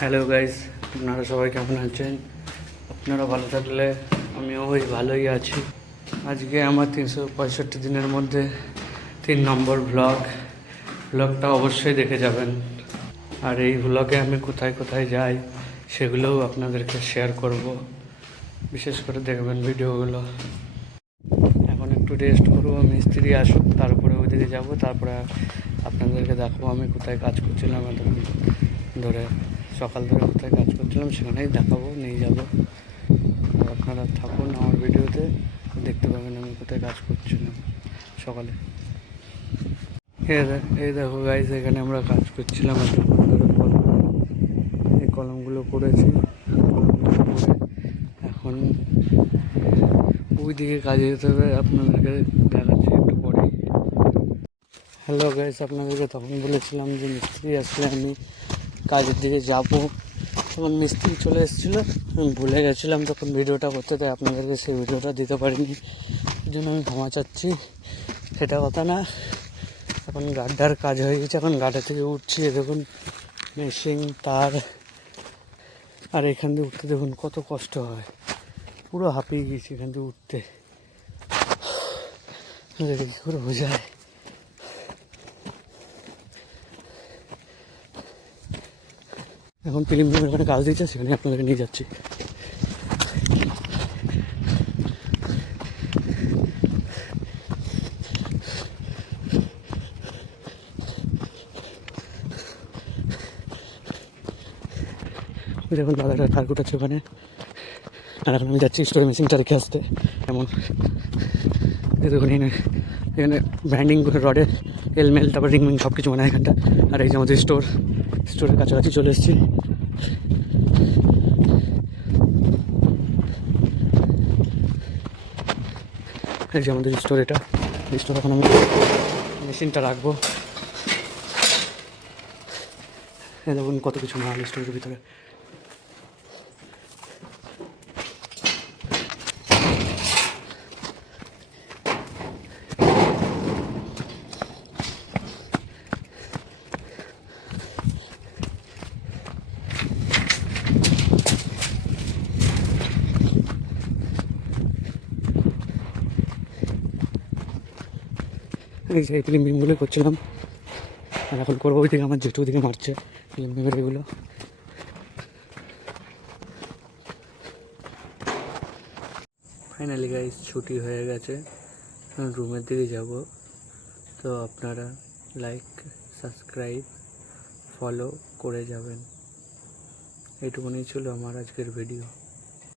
Hello guys, আপনারা সবাই কেমন আছেন? আপনারা ভালো থাকলে আমিও ওই ভালোই আছি। আজকে আমার 365 দিনের মধ্যে 3 নম্বর ব্লগটা অবশ্যই দেখে যাবেন। আর এই ব্লগে আমি কোথায় কোথায় যাই সেগুলোও আপনাদেরকে শেয়ার করব। বিশেষ করে দেখবেন ভিডিওগুলো। এখন একটু রেস্ট করবো, মিস্ত্রি আসুক, তারপরে ওইদিকে যাবো। তারপরে আপনাদেরকে দেখাবো আমি কোথায় কাজ করছিলাম এতক্ষণ ধরে, সকাল ধরে কোথায় কাজ করছিলাম সেখানেই দেখাবো, নিয়ে যাবো। আপনারা থাকুন আমার ভিডিওতে, দেখতে পাবেন আমি কোথায় কাজ করছিলাম সকালে। এই দেখো গাইস, এখানে আমরা কাজ করছিলাম এতক্ষণ ধরে। এই কলমগুলো করেছি, এখন ওই দিকে কাজে যেতে হবে, আপনাদেরকে দেখাচ্ছি একটু পরে। হ্যালো গাইস, আপনাদেরকে তখন বলেছিলাম যে মিস্ত্রি আসলে আমি কাজের দিকে যাবো। তখন মিস্ত্রি চলে এসেছিলো, আমি ভুলে গেছিলাম তখন ভিডিওটা করতে, তাই আপনাদেরকে সেই ভিডিওটা দিতে পারিনি। এই জন্য আমি ক্ষমা চাচ্ছি। সেটা কথা না, এখন গাড্ডার কাজ হয়ে গেছে, এখন গাড্ডা থেকে উঠছি। দেখুন মেশিন, তার, আর এখান থেকে উঠতে দেখুন কত কষ্ট হয়। পুরো হাঁপিয়ে গিয়েছি এখান থেকে উঠতে, কী করে বোঝায়। এখন ফিল্ম ওখানে কাজ দিচ্ছে, সেখানে আপনাদেরকে নিয়ে যাচ্ছি। দেখুন দাদাটা তার কুটাচ্ছে ওখানে, আর এখন আমি যাচ্ছি স্টোরে মেশিনটা রেখে আসতে। এমন দেখুন এখানে ব্র্যান্ডিং করে রডে এলমেল, তারপর রিংমিং সব কিছু বানায় এখানটা। আর এই যে আমাদের স্টোরের কাছাকাছি চলে এসেছি। এই যে আমাদের স্টোর, এটা স্টোর। এখন আমি মেশিনটা রাখবো। এই দেখুন কত কিছু মাল স্টোরের ভিতরে। এই যে এই ফিল্ম বিমগুলো করছিলাম, আর এখন করবো ওই দিকে আমার জেঠু দিকে মারছে ফিল্ম বিমের এগুলো। ফাইনালি গাইস ছুটি হয়ে গেছে, রুমের দিকে যাব। তো আপনারা লাইক, সাবস্ক্রাইব, ফলো করে যাবেন। এইটুকুনি ছিল আমার আজকের ভিডিও।